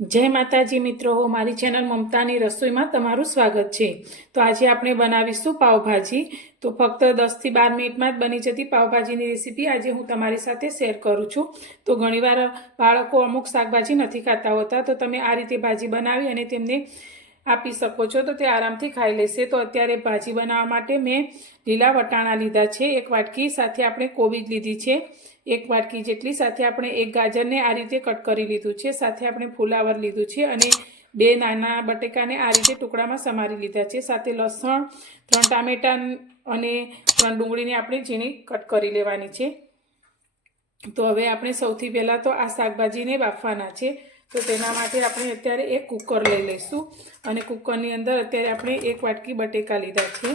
जय माताजी मित्रों, मारी चेनल ममतानी रसोई में तमारुं स्वागत है। तो आज आपणे बनावीशुं पावभाजी। तो फक्त 10 થી 12 मिनिट में बनी जती पावभाजीनी रेसिपी आज हूँ तमारी साथे शेर करूँ छूं। तो घणीवार बाळको अमुक शाकभाजी नहीं खाता होता, तो तमे आ रीते भाजी बनावी अने तेमने आपी सको छो तो ते आरामथी खाई लेशे। तो अत्यारे भाजी बनाववा माटे मैं लीला वटाणा लीधा छे, 1 वाटकी, साथे आपणे कोबीज लीधी छे 1 वाटकी जेटली, साथे आपणे 1 गाजर ने आ रीते कट करी लीधुं छे, साथे आपणे फुलावर लीधुं छे अने 2 नाना बटेकाने आ रीते टुकड़ामां समारी लीधा छे, साथे लसण, 3 टामेटा अने 3 डुंगळीने आपणे झीणी कट करी लेवानी छे। तो हवे आपणे सौथी पहेला तो आ शाकभाजीने बाफवाना छे। तो तेना माटे आपणे अत्यारे एक कूकर लई लईशुं अने कूकरनी अंदर अत्यारे आपणे 1 वाटकी बटेका लीधा छे,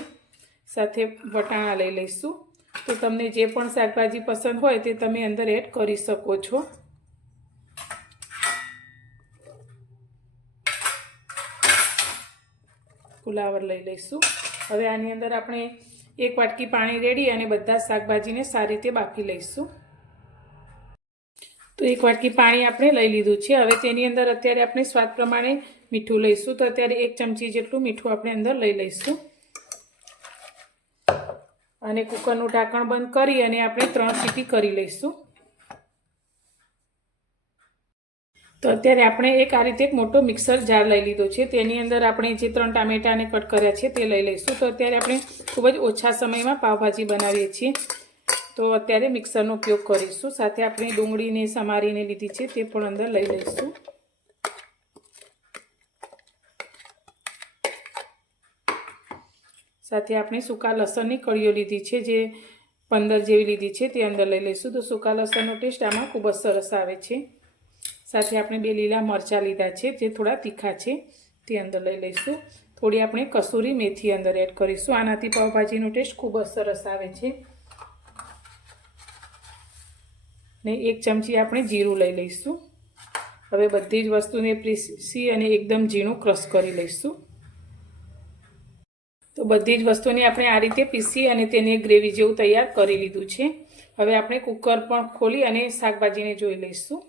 साथे वटाणा लई लईशुं। तो तमने जे पण शाकभाजी पसंद होय ते तमे अंदर एड करी शको छो। फुलावर लई लईशुं। हवे आनी अंदर आपणे 1 वाटकी पाणी रेडी अने बधा शाकभाजीने सारी रीते बाफी लईशुं। तो 1 वाटकी पाणी आपणे लई लीधुं छे। हवे तेनी अंदर अत्यारे आपणे स्वाद प्रमाणे मीठुं लईशुं। तो अत्यारे 1 चमची जेटલું मीठું आपणे अंदर लई लईशुं अने कूकरनुं ढांकण बंद करी अने आपणे 3 सीटी करी लईशुं। तो अत्यारे आपणे एक आ रीते एक मोटो मिक्सर जार लई लीधो छे, तेनी अंदर आपणे जे 3 टामेटाने कट कर्या छे ते लई लईशुं। तो अत्यारे आपणे खूब ज ओछा समयमां पावभाजी बनावीए छीए, तो अत्यारे मिक्सरनो उपयोग करीशुं। साथे आपणे डुंगळीने समारीने लीधी छे ते पण अंदर लई लईशुं। साथे आपणे सूका लसणनी कळीओ लीधी छे, जे 15 जेवी लीधी छे ते अंदर लई लईशुं। तो सूका लसणनो टेस्ट आमां खूब ज सरस आवे छे। साथे आपणे 2 લીલા मरचा लीधा छे जे थोड़ा तीखा छे ते अंदर लई लईशुं। थोड़ी आपणे कसूरी मेथी अंदर एड करीशुं। आनाथी पावभाजीनो टेस्ट खूब ज सरस आवे छे। ने 1 चमची आपणे जीरुं लई लईशुं। हवे बधी ज वस्तुने पीसी अने एकदम झीणुं क्रश करी लईशुं। तो बधी ज वस्तुने आपणे आ रीते पीसी अने तेने ग्रेवी जेवुं तैयार करी लीधुं छे। हवे आपणे कूकर पण खोली अने शाकभाजीने जोई लईशुं।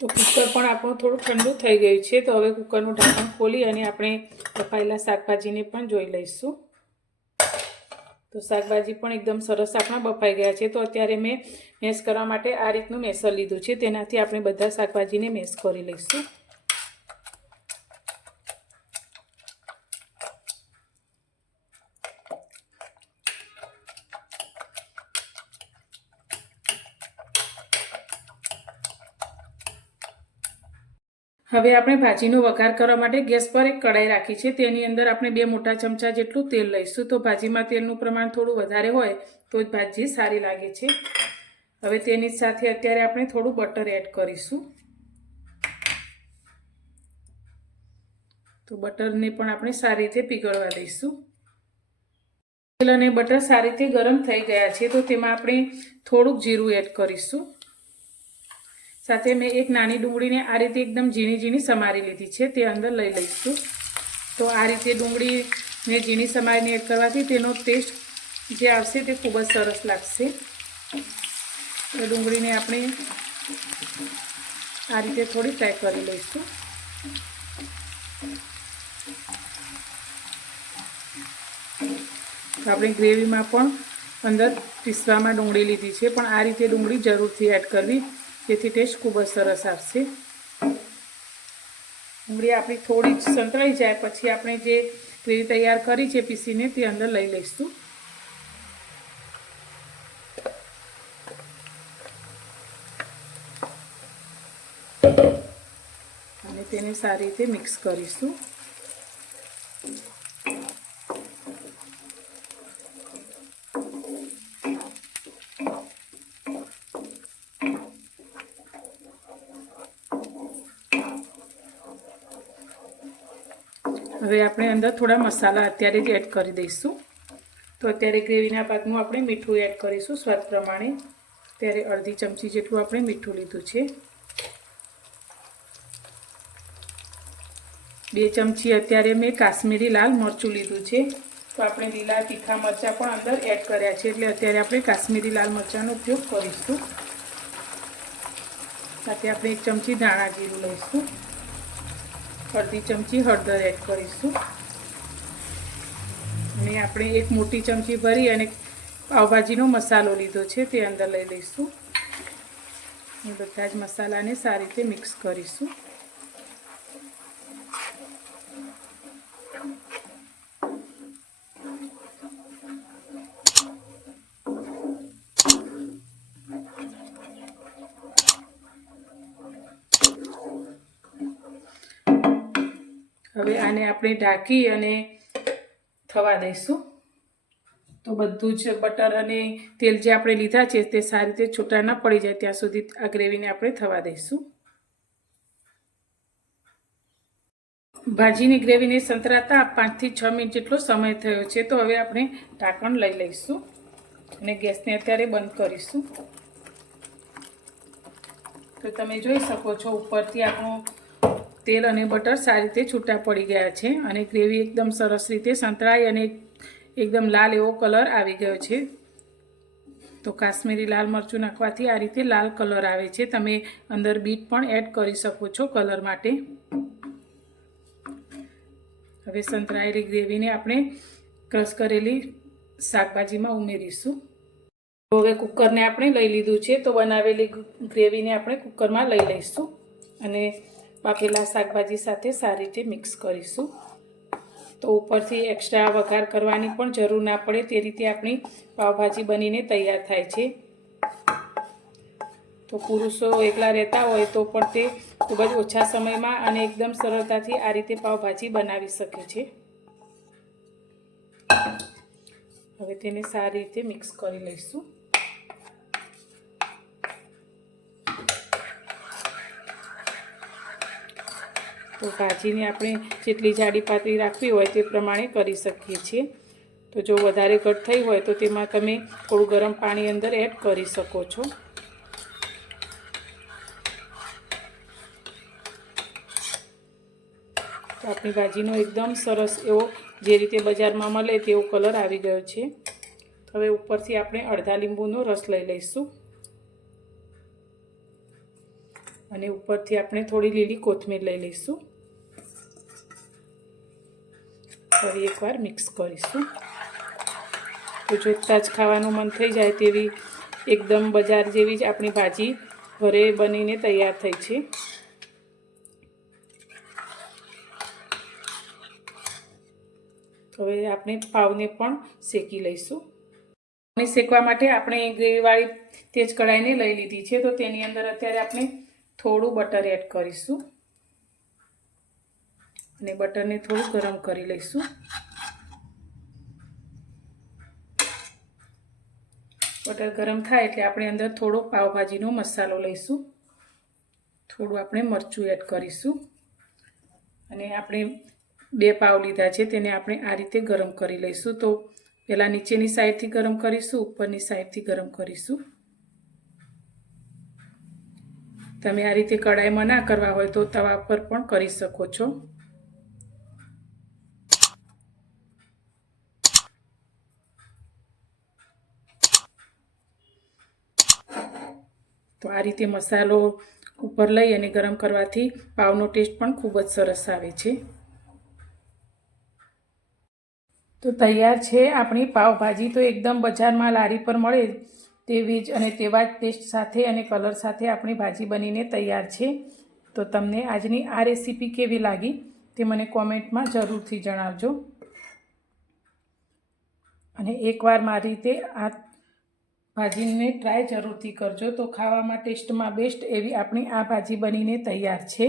तो कूकर पण आपणुं थोडुं ठंडु थई गयुं छे। तो हवे कूकरनुं ढांकण खोली अने आपणे बफायेला शाकभाजीने पण जोई लईशुं। तो शाकभाजी पण एकदम सरस आपणा बफाई गया छे। तो अत्यारे मैं मेश करवा माटे आ रीतनुं मेसर लीधुं छे, तेनाथी आपणे बधा शाकभाजीने मेश करी लईशुं। हवे आपणे भाजीनो वघार करवा माटे गैस पर एक कढ़ाई राखी छे, तेनी अंदर आपणे 2 मोटा चमचा जेटલું तेल लईशुं। तो भाजीमां तेलनुं प्रमाण थोडું વધારે હોય तो ज भाजी सारी लागे छे। हवे तेनी साथे अत्यारे आपणे थोडું बटर एड करीशुं। तो बटरने पण आपणे सारी रीते पीगळवा दईशुं। तेल अने बटर सारी रीते गरम थई गया छे, तो तेमां आपणे थोडુંક जीरुं एड करीशुं। साथे मैं 1 नानी डुंगळीने आ रीते एकदम झीणी झीणी समारी लीधी छे, ते अंदर लई लईशुं। तो आ रीते डुंगळीने झीणी समारीने एड करवाथी तेनो टेस्ट जे आवशे ते खूब ज सरस लागशे। तो डुंगळीने आपणे आ रीते थोड़ी फ्राय करी लईशुं। तो आपणे ग्रेवीमां पण अंदर पीसवामां डुंगળી लीधी छे, पण आ रीते डुंगળી जरूरथी एड करवी, जेथी टेस्ट खूब ज सरस आवशे। डुंगળી आपणी थोड़ी संतळाई जाए पछी आपणे जे ग्रेवी तैयार करी छे पीसीने ते अंदर लई लईशुं। अने तेने सारी रीते मिक्स करीशुं। हवे आपणे अंदर थोड़ा मसाला अत्यारे ज एड करी दईशुं। तो अत्यारे ग्रेवीना भागनुं आपणे मीठुं एड करीशुं स्वाद प्रमाणे। त्यारे अर्धी चमची जेटલું आपणे मीठुं लीधुं छे। 2 चमची अत्यारे मैं काश्मीरी लाल मरचुं लीधुं छे। तो आपणे लीला तीखा मरचा पण अंदर एड कर्या छे, એટલે अत्यारे आपणे काश्मीरी लाल मरचानो उपयोग करीशुं। साथे आपणे 1 चमची धाणा जीरुं लईशुं। અડધી ચમચી હળદર એડ કરીશું અને આપણે એક મોટી ચમચી ભરી અને પાવભાજીનો મસાલો લીધો છે તે અંદર લઈ લઈશું અને બધા જ મસાલાને સારી રીતે મિક્સ કરીશું. હવે આને આપણે ઢાંકી અને થવા દઈશું. તો બધું જ બટર અને તેલ જે આપણે લીધા છે તે સારી રીતે છૂટા ન પડી જાય ત્યાં સુધી આ ગ્રેવીને આપણે થવા દઈશું. ભાજીની ગ્રેવીને સંતરાતા 5 થી 6 મિનિટ જેટલો સમય થયો છે. તો હવે આપણે ઢાંકણ લઈ લઈશું અને ગેસને અત્યારે બંધ કરીશું. તો તમે જોઈ શકો છો ઉપરથી આપણું તેલ અને બટર સારી રીતે છૂટા પડી ગયા છે અને ગ્રેવી એકદમ સરસ રીતે સંતળાઈ અને એકદમ લાલ એવો કલર આવી ગયો છે. તો કાશ્મીરી લાલ મરચું નાખવાથી આ રીતે લાલ કલર આવે છે. તમે અંદર બીટ પણ એડ કરી શકો છો કલર માટે. હવે સંતળાયેલી ગ્રેવીને આપણે ક્રશ કરેલી શાકભાજીમાં ઉમેરીશું. હવે કુકરને આપણે લઈ લીધું છે. તો બનાવેલી ગ્રેવીને આપણે કુકરમાં લઈ લઈશું અને બાફેલા શાકભાજી સાથે સારી રીતે મિક્સ કરીશું. તો ઉપરથી એક્સ્ટ્રા વઘાર કરવાની પણ જરૂર ના પડે તે રીતે આપણી પાવભાજી બનીને તૈયાર થાય છે. તો પુરુષો એકલા રહેતા હોય તો પણ તે ખૂબ જ ઓછા સમયમાં અને એકદમ સરળતાથી આ રીતે પાવભાજી બનાવી શકે છે. હવે તેને સારી રીતે મિક્સ કરી લઈશું. તો ભાજીને આપણે જેટલી જાડી પાતળી રાખવી હોય તે પ્રમાણે કરી શકીએ છીએ. તો જો વધારે ઘટ થઈ હોય તો તેમાં તમે થોડું ગરમ પાણી અંદર એડ કરી શકો છો. તો આપણી ભાજીનો એકદમ સરસ એવો જે રીતે બજારમાં મળે તેવો કલર આવી ગયો છે. હવે ઉપરથી આપણે અડધા લીંબુનો રસ લઈ લઈશું અને ઉપરથી આપણે થોડી લીલી કોથમીર લઈ લઈશું. ફરી એકવાર મિક્સ કરીશું. તો જોતાં જ ખાવાનું મન થઈ જાય તેવી એકદમ બજાર જેવી જ આપણી ભાજી ઘરે બનીને તૈયાર થઈ છે. હવે આપણે પાવને પણ શેકી લઈશું. શેકવા માટે આપણે ગ્રેવીવાળી તેજ કઢાઈને લઈ લીધી છે. તો તેની અંદર અત્યારે આપણે થોડું બટર એડ કરીશું અને બટરને થોડું ગરમ કરી લઈશું. બટર ગરમ થાય એટલે આપણે અંદર થોડો પાવભાજીનો મસાલો લઈશું. થોડું આપણે મરચું એડ કરીશું અને આપણે 2 પાવ લીધા છે તેને આપણે આ રીતે ગરમ કરી લઈશું. તો પહેલાં નીચેની સાઈડથી ગરમ કરીશું, ઉપરની સાઈડથી ગરમ કરીશું. તમે આ રીતે કઢાઈમાં ના કરવા હોય તો તવા પર પણ કરી શકો છો. તો આ રીતે મસાલો ઉપર લઈ અને ગરમ કરવાથી પાવનો ટેસ્ટ પણ ખૂબ જ સરસ આવે છે. તો તૈયાર છે આપણી પાવભાજી. તો એકદમ બજારમાં લારી પર મળે તેવી જ અને તેવા જ ટેસ્ટ સાથે અને કલર સાથે આપણી ભાજી બનીને તૈયાર છે. તો તમને આજની આ રેસીપી કેવી લાગી તે મને કોમેન્ટમાં જરૂરથી જણાવજો. અને એકવાર મારી રીતે આ ભાજીને ટ્રાય જરૂરથી કરજો. તો ખાવામાં ટેસ્ટમાં બેસ્ટ એવી આપણી આ ભાજી બનીને તૈયાર છે.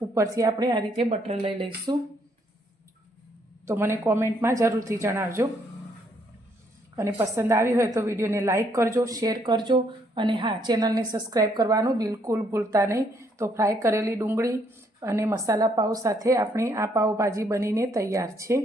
ઉપરથી આપણે આ રીતે બટર લઈ લઈશું. તો મને કોમેન્ટમાં જરૂરથી જણાવજો. અને પસંદ આવી હોય તો વિડીયોને લાઈક કરજો, શેર કરજો અને હા, ચેનલને સબસ્ક્રાઈબ કરવાનું બિલકુલ ભૂલતા નહીં. તો ફ્રાય કરેલી ડુંગળી અને મસાલા પાવ સાથે આપણી આ પાવભાજી બનીને તૈયાર છે.